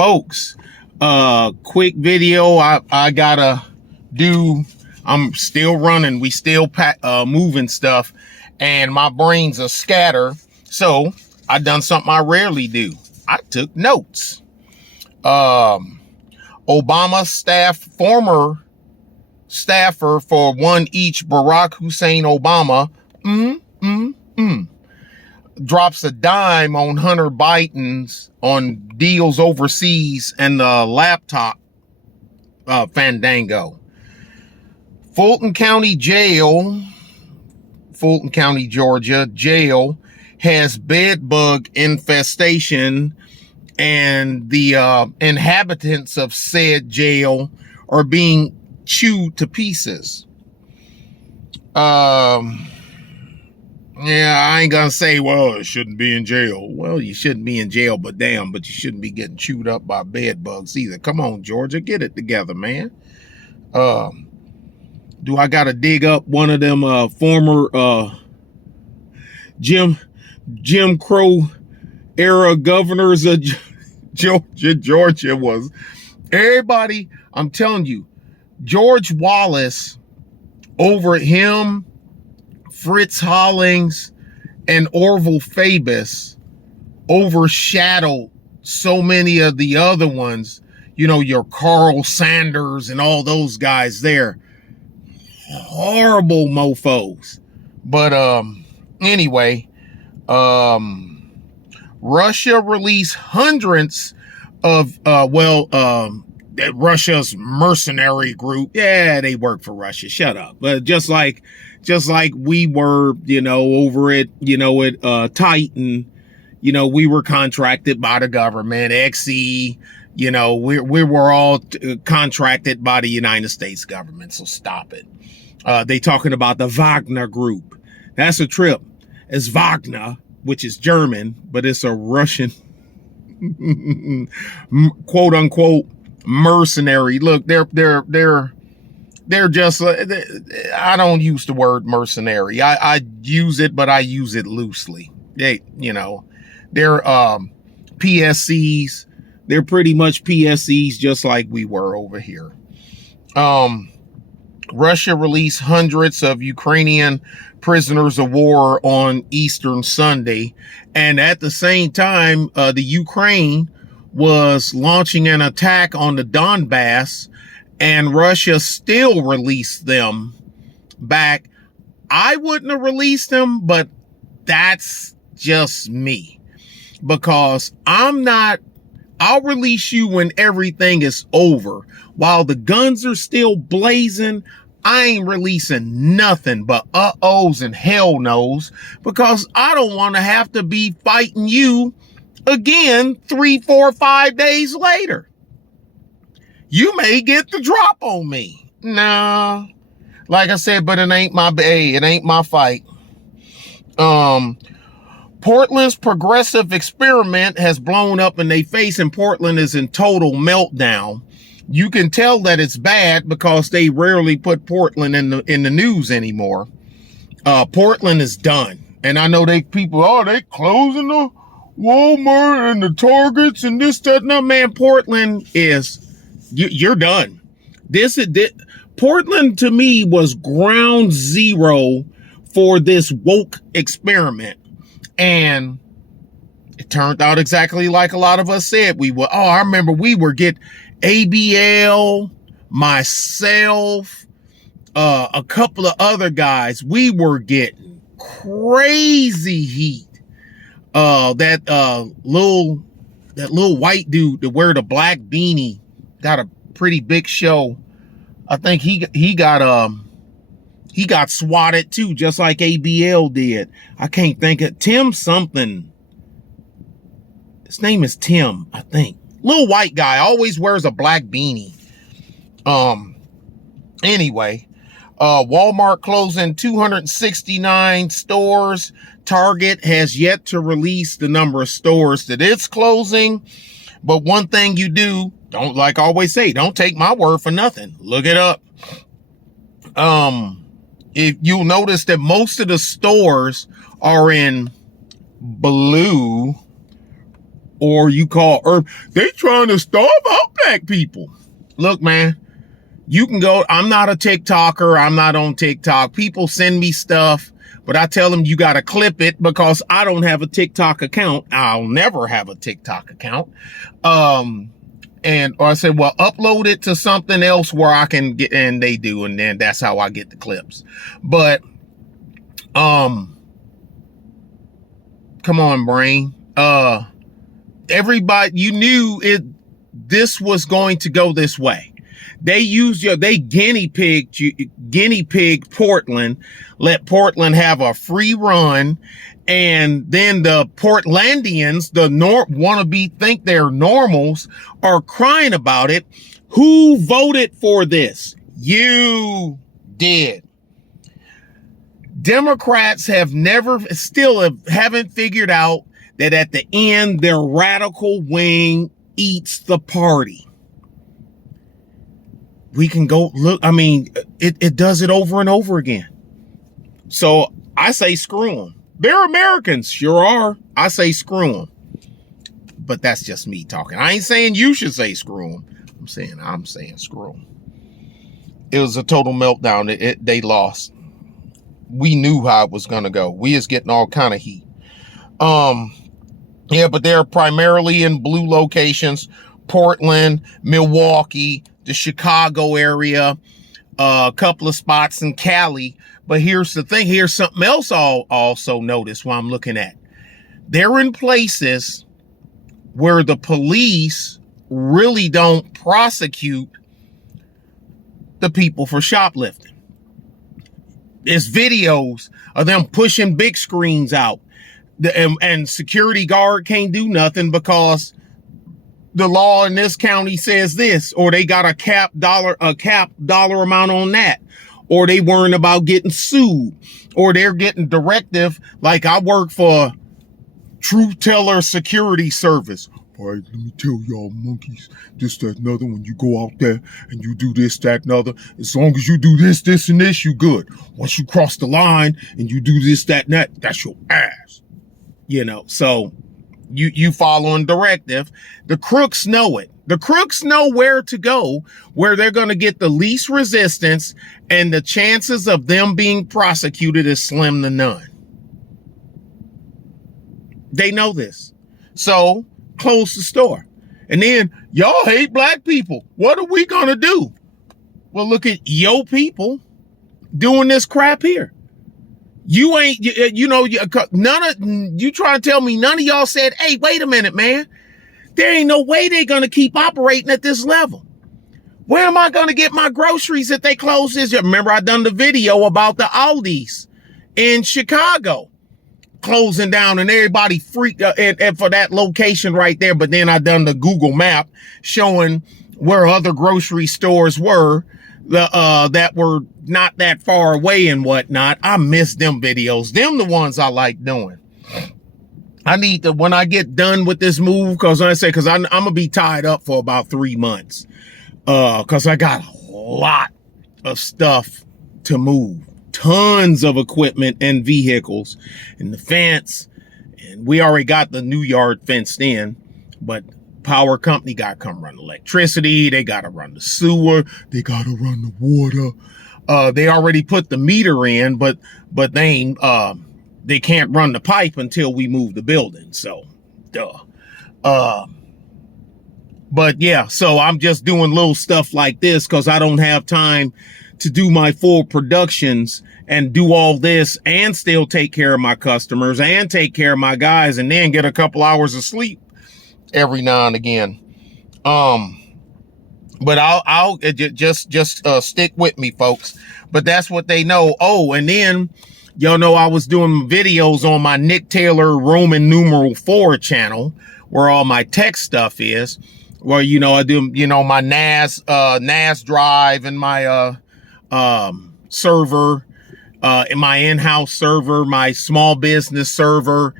Folks, quick video I gotta do. I'm still running. We still moving stuff, and my brain's a scatter. So I done something I rarely do. I took notes. Obama former staffer for one each Barack Hussein Obama, drops a dime on Hunter Biden's on deals overseas and the laptop fandango. Fulton County, Georgia jail has bed bug infestation, and the inhabitants of said jail are being chewed to pieces. Yeah, I ain't gonna say, well, it shouldn't be in jail. Well, you shouldn't be in jail, but you shouldn't be getting chewed up by bed bugs either. Come on, Georgia, get it together, man. Do I gotta dig up one of them former Jim Crow era governors of Georgia? Georgia was everybody. I'm telling you, George Wallace, over him, Fritz Hollings and Orville Faubus overshadowed so many of the other ones. You know, your Carl Sanders and all those guys there. Horrible mofos. But anyway, Russia released hundreds of Russia's mercenary group. Yeah, they work for Russia. Shut up. But just like we were, over at, at Titan, we were contracted by the government, XE, we were all contracted by the United States government. So stop it. They talking about the Wagner group. That's a trip. It's Wagner, which is German, but it's a Russian, quote unquote, mercenary. Look, they're just, I don't use the word mercenary. I use it, but I use it loosely. They're PSCs. They're pretty much PSCs, just like we were over here. Russia released hundreds of Ukrainian prisoners of war on Easter Sunday. And at the same time, the Ukraine was launching an attack on the Donbass, and Russia still released them back. I wouldn't have released them, but that's just me, because I'll release you when everything is over. While the guns are still blazing, I ain't releasing nothing but uh-ohs and hell no's, because I don't want to have to be fighting you again 3, 4, 5 days later. You may get the drop on me. Nah, like I said, but it ain't my fight. Portland's progressive experiment has blown up in their face, and Portland is in total meltdown. You can tell that it's bad because they rarely put Portland in the news anymore. Portland is done. And I know they closing the Walmart and the Targets and this, that, no, man. Portland is, you're done. Portland to me was ground zero for this woke experiment. And it turned out exactly like a lot of us said we would. Oh, I remember we were ABL, myself, a couple of other guys, we were getting crazy heat. That little white dude that wear the black beanie got a pretty big show. I think he got swatted too, just like ABL did. I can't think of Tim something. His name is Tim, I think. Little white guy, always wears a black beanie. Anyway, Walmart closing 269 stores. Target has yet to release the number of stores that it's closing. But one thing you do, don't, like I always say, don't take my word for nothing. Look it up. If you'll notice that most of the stores are in blue, Or you call, or they trying to starve out black people. Look, man, you can go. I'm not a TikToker. I'm not on TikTok. People send me stuff, but I tell them you got to clip it because I don't have a TikTok account. I'll never have a TikTok account. Or I said, well, upload it to something else where I can get, and they do. And then that's how I get the clips. But, come on, brain. Everybody, you knew this was going to go this way. They guinea pig Portland, let Portland have a free run. And then the Portlandians, think they're normals, are crying about it. Who voted for this? You did. Democrats haven't figured out that at the end, their radical wing eats the party. We can go look. I mean, it does it over and over again. So I say screw them. They're Americans. Sure are. I say screw them. But that's just me talking. I ain't saying you should say screw them. I'm saying screw them. It was a total meltdown. They lost. We knew how it was going to go. We is getting all kind of heat. Yeah, but they're primarily in blue locations. Portland, Milwaukee, the Chicago area, a couple of spots in Cali. But here's the thing. Here's something else I'll also notice while I'm looking at. They're in places where the police really don't prosecute the people for shoplifting. There's videos of them pushing big screens out. And security guard can't do nothing because the law in this county says this, or they got a cap dollar amount on that, or they worrying about getting sued, or they're getting directive. Like I work for Truth Teller Security Service. All right, let me tell y'all monkeys, this, that, and other. When you go out there and you do this, that, and other, as long as you do this, this, and this, you good. Once you cross the line and you do this, that, and that, that's your ass. You know, so you following directive. The crooks know it. The crooks know where to go, where they're going to get the least resistance, and the chances of them being prosecuted is slim to none. They know this. So close the store. And then y'all hate black people. What are we going to do? Well, look at yo people doing this crap here. You ain't, none of you trying to tell me none of y'all said, hey, wait a minute, man. There ain't no way they're going to keep operating at this level. Where am I going to get my groceries if they close this? Remember, I done the video about the Aldi's in Chicago closing down and everybody freaked and for that location right there. But then I done the Google map showing where other grocery stores were that were not that far away and whatnot. I miss them videos. Them the ones I like doing. I need to, when I get done with this move, because I'm gonna be tied up for about 3 months. Because I got a lot of stuff to move. Tons of equipment and vehicles and the fence. And we already got the new yard fenced in, but power company got to come run electricity. They got to run the sewer. They got to run the water. They already put the meter in, but they can't run the pipe until we move the building. So, but yeah, so I'm just doing little stuff like this because I don't have time to do my full productions and do all this and still take care of my customers and take care of my guys and then get a couple hours of sleep every now and again. But I'll just stick with me, folks. But that's what they know. Oh, and then y'all know I was doing videos on my Nick Taylor Roman numeral 4 channel where all my tech stuff is. Where, I do, my NAS drive and my server, in my in-house server, my small business server,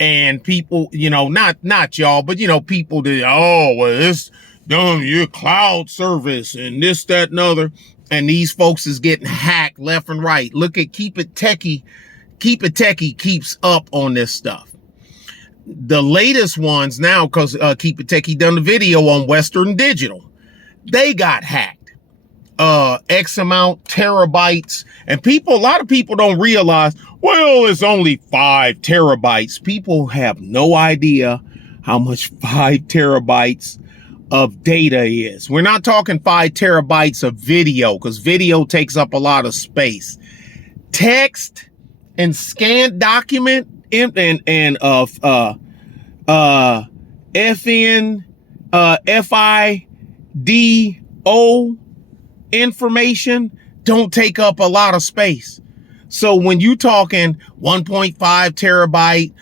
and people, not y'all, but people that, it's done your cloud service and this, that, and other. And these folks is getting hacked left and right. Look at Keep It Techie. Keep It Techie keeps up on this stuff. the latest ones now, because Keep It Techie done the video on Western Digital, they got hacked. X amount terabytes, and a lot of people don't realize, well, it's only 5 terabytes. People have no idea how much 5 terabytes of data is. We're not talking 5 terabytes of video, because video takes up a lot of space. Text and scanned document and FIDO information don't take up a lot of space. So when you talking 1.5 terabyte,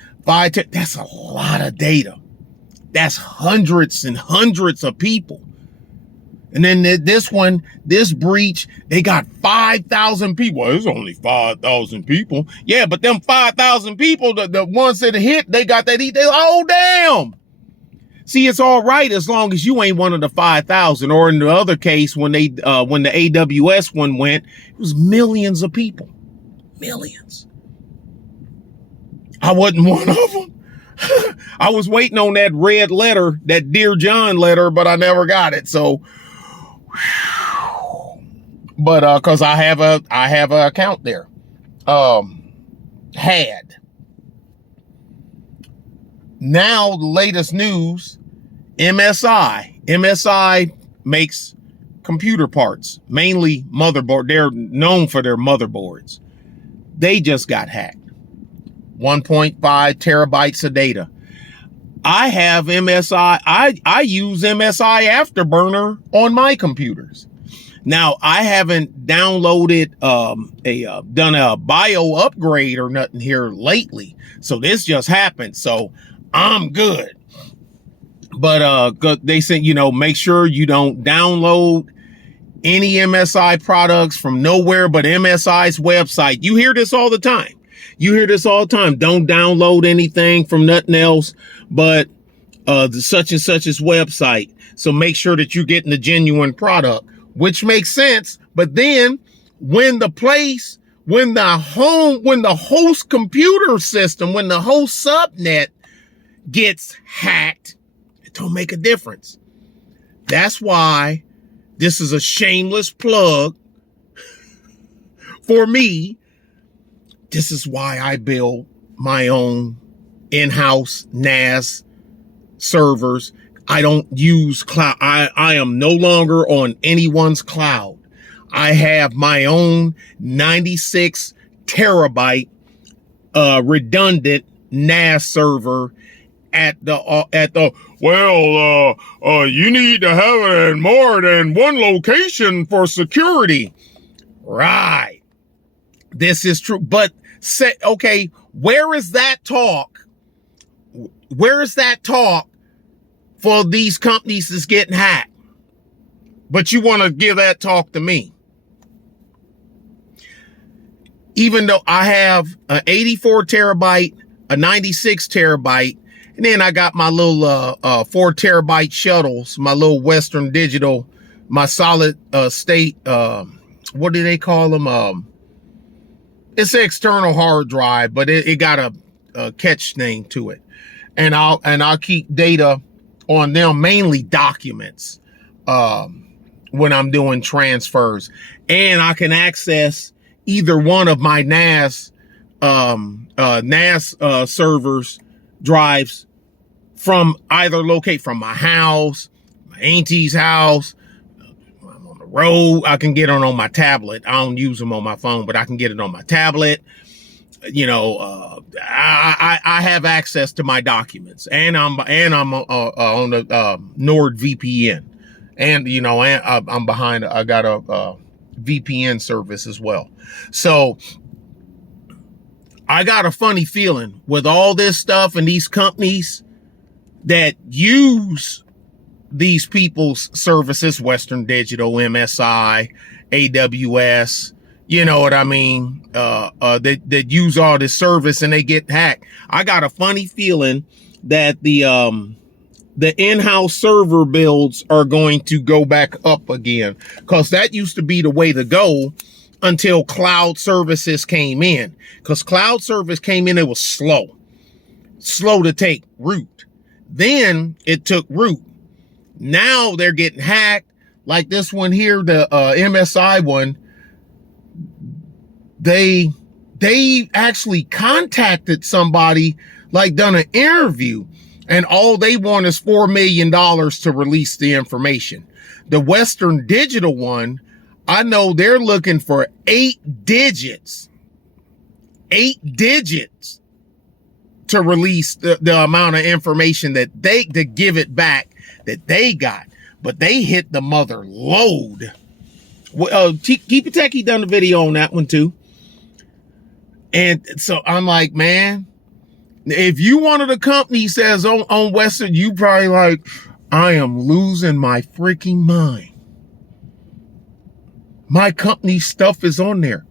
that's a lot of data. That's hundreds and hundreds of people. And then this breach, they got 5,000 people. Well, it's only 5,000 people. Yeah, but them 5,000 people, the ones that hit, they got that. Oh, damn. See, it's all right as long as you ain't one of the 5,000. Or in the other case, when the AWS one went, it was millions of people. Millions. I wasn't one of them. I was waiting on that red letter, that Dear John letter, but I never got it. So, but because I have a account there. Had. Now the latest news, MSI makes computer parts, mainly motherboard. They're known for their motherboards. They just got hacked. 1.5 terabytes of data. I have MSI. I use MSI Afterburner on my computers. Now, I haven't downloaded done a bio upgrade or nothing here lately. So this just happened. So I'm good. But they said, make sure you don't download any MSI products from nowhere but MSI's website. You hear this all the time. Don't download anything from nothing else but the such and such's website. So make sure that you're getting the genuine product, which makes sense. But then when the host computer system, when the host subnet gets hacked, it don't make a difference. That's why this is a shameless plug for me. This is why I build my own in-house NAS servers. I don't use cloud. I am no longer on anyone's cloud. I have my own 96 terabyte redundant NAS server you need to have it in more than one location for security. Right. This is true. But okay, where is that talk? Where is that talk for these companies that's getting hacked? But you want to give that talk to me. Even though I have an 84 terabyte, a 96 terabyte, and then I got my little 4 terabyte shuttles, my little Western Digital, my solid state, what do they call them? It's an external hard drive, but it got a catch name to it. And I'll keep data on them, mainly documents, when I'm doing transfers. And I can access either one of my NAS servers drives from either locate from my house, my auntie's house. I'm on the road. I can get it on my tablet. I don't use them on my phone, but I can get it on my tablet. I have access to my documents, and I'm on the NordVPN, and I'm behind. I got a VPN service as well. So I got a funny feeling with all this stuff and these companies that use these people's services, Western Digital, MSI, AWS, you know what I mean? That use all this service and they get hacked. I got a funny feeling that the in-house server builds are going to go back up again, because that used to be the way to go until cloud services came in. Because cloud service came in, it was slow. slow to take root. Then it took root. Now they're getting hacked. Like this one here, the MSI one. They actually contacted somebody, like done an interview, and all they want is $4 million to release the information. The Western Digital one, I know they're looking for 8 digits to release the amount of information that to give it back that they got. But they hit the mother load. Keep It Techie done a video on that one too. And so I'm like, man, if you one of the companies says on Western, you probably like, I am losing my freaking mind. My company stuff is on there.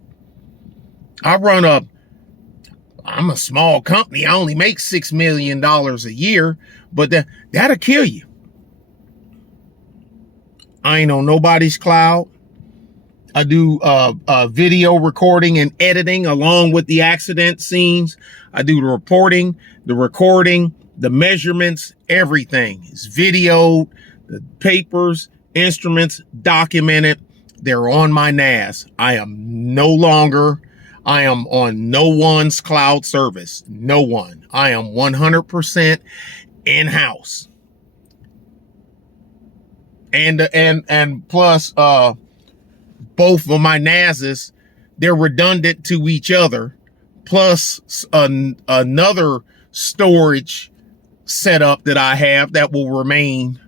I'm a small company. I only make $6 million a year, but that'll kill you. I ain't on nobody's cloud. I do video recording and editing along with the accident scenes. I do the reporting, the recording, the measurements, everything. It's videoed, the papers, instruments, documented. They're on my NAS. I am on no one's cloud service. No one. I am 100% in-house. And plus, both of my NASs, they're redundant to each other, plus another storage setup that I have that will remain.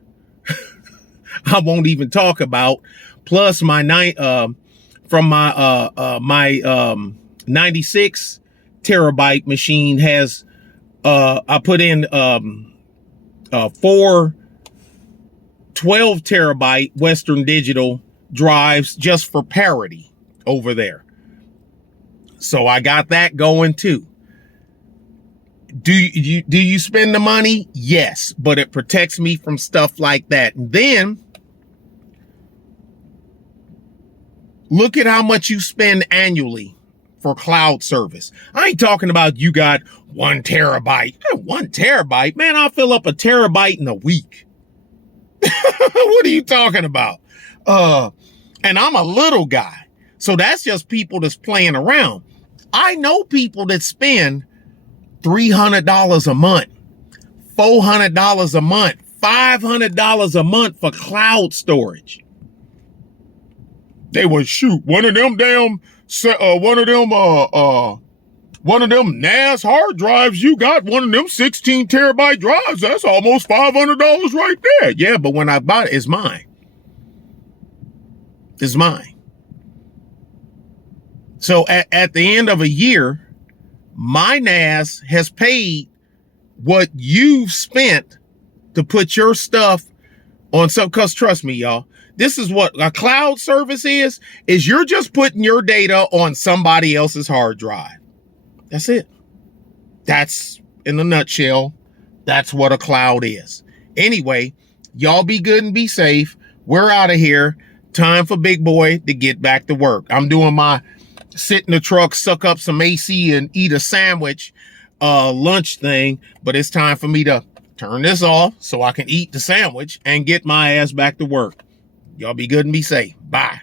I won't even talk about. Plus my 96 terabyte machine has I put in 4 12 terabyte Western Digital drives just for parity over there. So I got that going too. Do you spend the money? Yes, but it protects me from stuff like that. And then look at how much you spend annually for cloud service. I ain't talking about you got 1 terabyte. 1 terabyte? Man, I'll fill up a terabyte in a week. What are you talking about? And I'm a little guy. So that's just people that's playing around. I know people that spend $300 a month, $400 a month, $500 a month for cloud storage. They would shoot one of them NAS hard drives. You got one of them 16 terabyte drives. That's almost $500 right there. Yeah, but when I bought it, it's mine. It's mine. So at the end of a year, my NAS has paid what you've spent to put your stuff on some, because trust me, y'all, this is what a cloud service is you're just putting your data on somebody else's hard drive. That's it. That's, in a nutshell, that's what a cloud is. Anyway, y'all be good and be safe. We're out of here. Time for Big Boy to get back to work. I'm doing my sit in the truck, suck up some AC and eat a sandwich lunch thing, but it's time for me to turn this off so I can eat the sandwich and get my ass back to work. Y'all be good and be safe. Bye.